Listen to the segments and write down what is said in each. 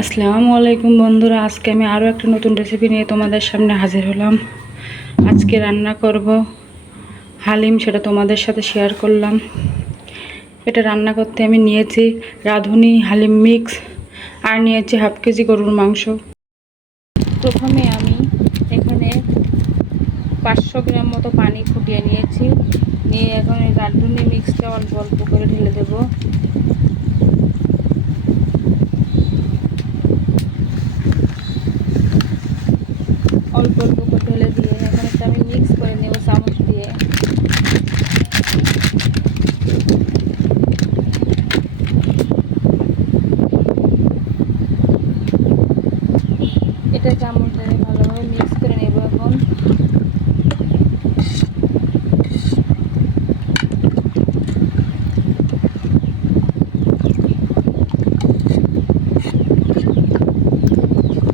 আসসালামু আলাইকুম বন্ধুরা, আজকে আমি আরও একটা নতুন রেসিপি নিয়ে তোমাদের সামনে হাজির হলাম। আজকে রান্না করব হালিম, সেটা তোমাদের সাথে শেয়ার করলাম। এটা রান্না করতে আমি নিয়েছি রাঁধুনি হালিম মিক্স, আর নিয়েছি হাফ কেজি গরুর মাংস। প্রথমে আমি এখানে 500 গ্রাম মতো পানি ফুটিয়ে নিয়েছি। নিয়ে এখন এই রাঁধুনি মিক্সটা অল্প অল্প করে ঢেলে দেবো। অল্প অল্প করে ঢেলে দিয়ে এখন এটা আমি মিক্স করে নেব চামচ দিয়ে। এটা চামচ দিয়ে ভালোভাবে মিক্স করে নেব। এখন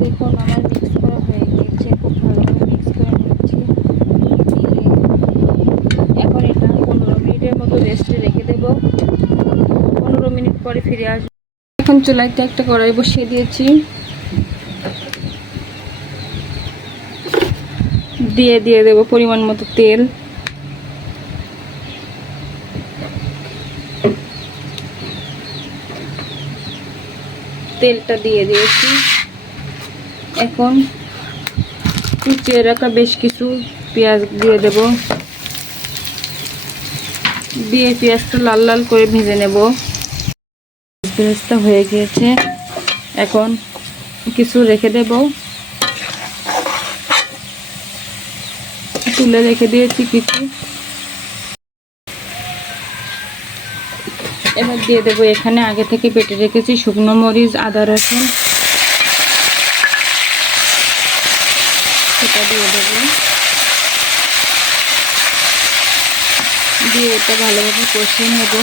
দেখুন আমার মিক্স করা হয়ে গিয়েছে, খুব ভালোভাবে মিক্স করে নিচ্ছি। এখন এটা 15 মিনিটের মতো রেস্টে রেখে দেব। 15 মিনিট পরে ফিরে আসবো। এখন চুলাইতে একটা কড়াই বসিয়ে দিয়েছি, দিয়ে দেব পরিমাণ মতো তেল। তেলটা দিয়ে দিয়েছি। এখন কুচিয়ে রাখা বেশ কিছু পেঁয়াজ দিয়ে দেব। দিয়ে পেঁয়াজটা লাল লাল করে ভেজে নেব। পেঁয়াজটা হয়ে গিয়েছে, এখন কিছু রেখে দেব। তুলে রেখে দিয়েছি কিছু। এবার দিয়ে দেবো এখানে আগে থেকে বেটে রেখেছি শুকনো মরিচ, আদা, রসুন। সেটা দিয়ে দেবো। দিয়ে এটা ভালোভাবে কষিয়ে নেব।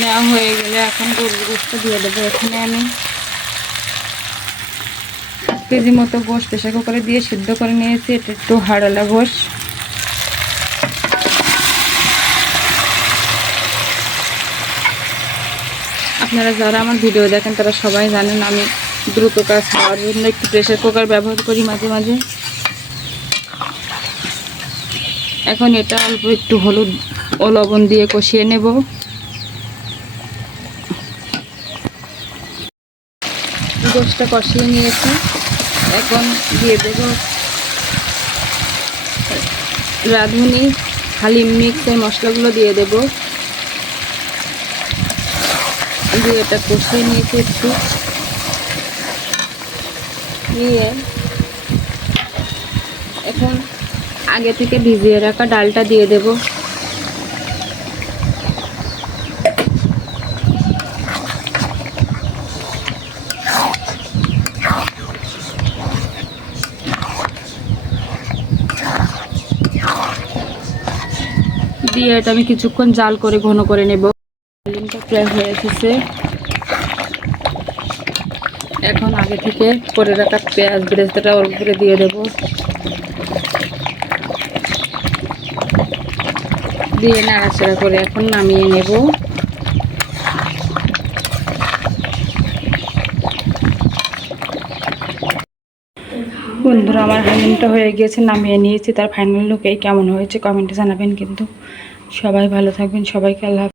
নেওয়া হয়ে গেলে এখন গরুর গোশটা দিয়ে দেবো। এখানে আমি 1 কেজি মতো গোশ প্রেসার কুকারে দিয়ে সিদ্ধ করে নিয়েছি। এটা একটু হাড়ওয়ালা গোশ। আপনারা যারা আমার ভিডিও দেখেন তারা সবাই জানেন আমি দ্রুত কাজ হওয়ার জন্য একটু প্রেসার কুকার ব্যবহার করি মাঝে মাঝে। এখন এটা অল্প একটু হলুদ ও লবণ দিয়ে কষিয়ে নেব। গোশটা কষিয়ে নিয়েছি, এখন দিয়ে দেব রাঁধুনি হালিম মিক্সের মশলাগুলো দিয়ে দেব। দিয়ে এটা কষিয়ে নিয়েছি একটু। নিয়ে এখন আগে থেকে ভিজিয়ে রাখা ডালটা দিয়ে দেব। দিয়ে এটা আমি কিছুক্ষণ জাল করে ঘন করে নেব। ডালটা প্রায় হয়ে এসেছে। এখন আগে থেকে করে রাখা পেঁয়াজ বেরেস্তাটা অল্প করে দিয়ে দেব। দিয়ে নাড়াচাড়া করে এখন নামিয়ে নেব। বন্ধুরা, আমার হালিমটা হয়ে গিয়েছে, নামিয়ে নিয়েছি। তার ফাইনাল লুক এই কেমন হয়েছে কমেন্টে জানাবেন। কিন্তু সবাই ভালো থাকবেন। সবাইকে আল্লাহ।